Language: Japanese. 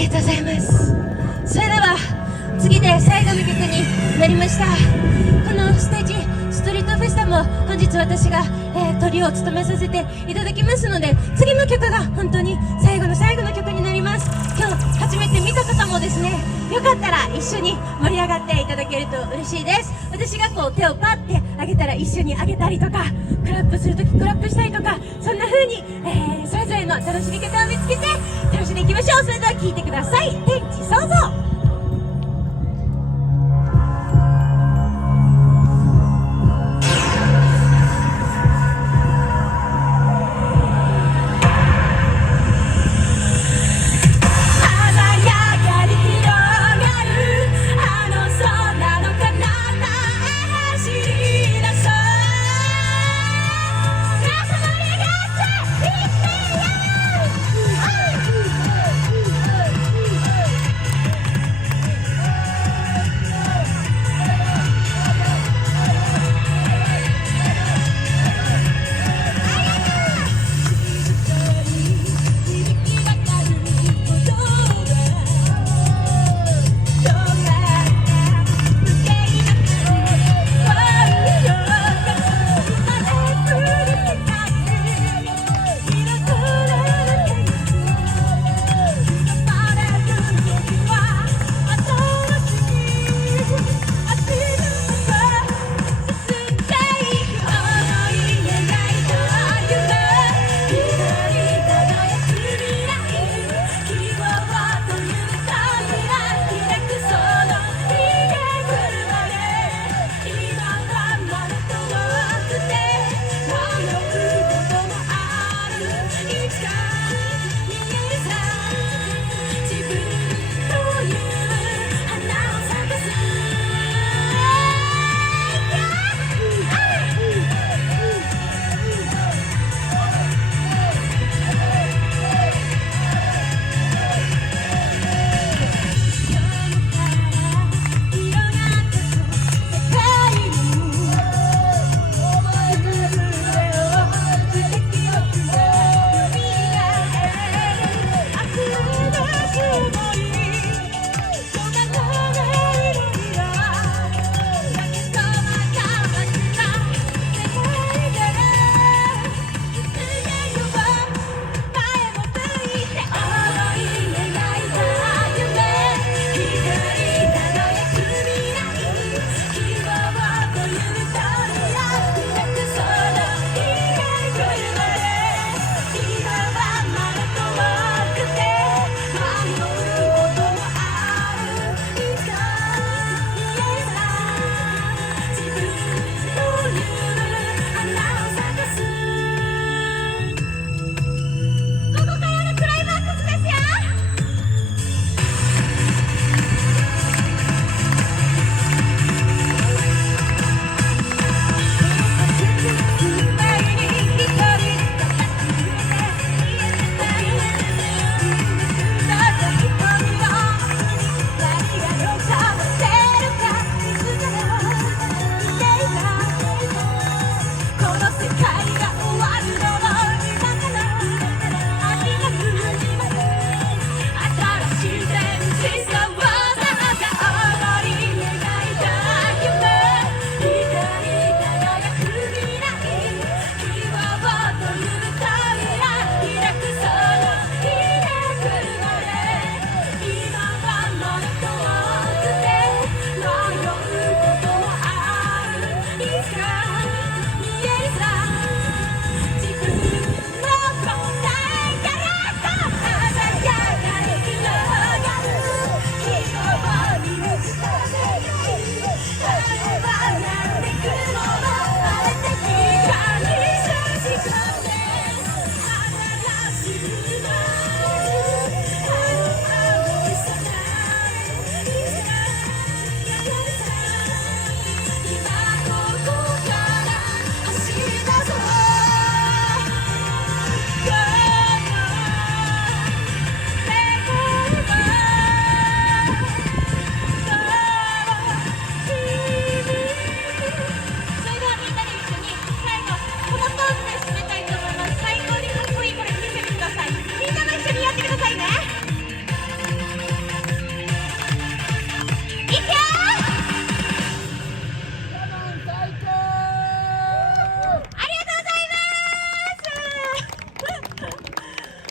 りがとうございます。それでは次で最後の曲になりました。このステージストリートフェスタも本日私が、トリを務めさせていただきますので、次の曲が本当に最後の最後の曲になります。今日初めて見た方もですね、よかったら一緒に盛り上がっていただけると嬉しいです。私がこう手をパッて上げたら一緒に上げたりとか、クラップするときクラップしたりとか、そんな風に、それぞれの楽しみ方を見つけて楽しんでいきましょう。それでは聴いてください。天地創造。みんなも一緒にやってくださいね。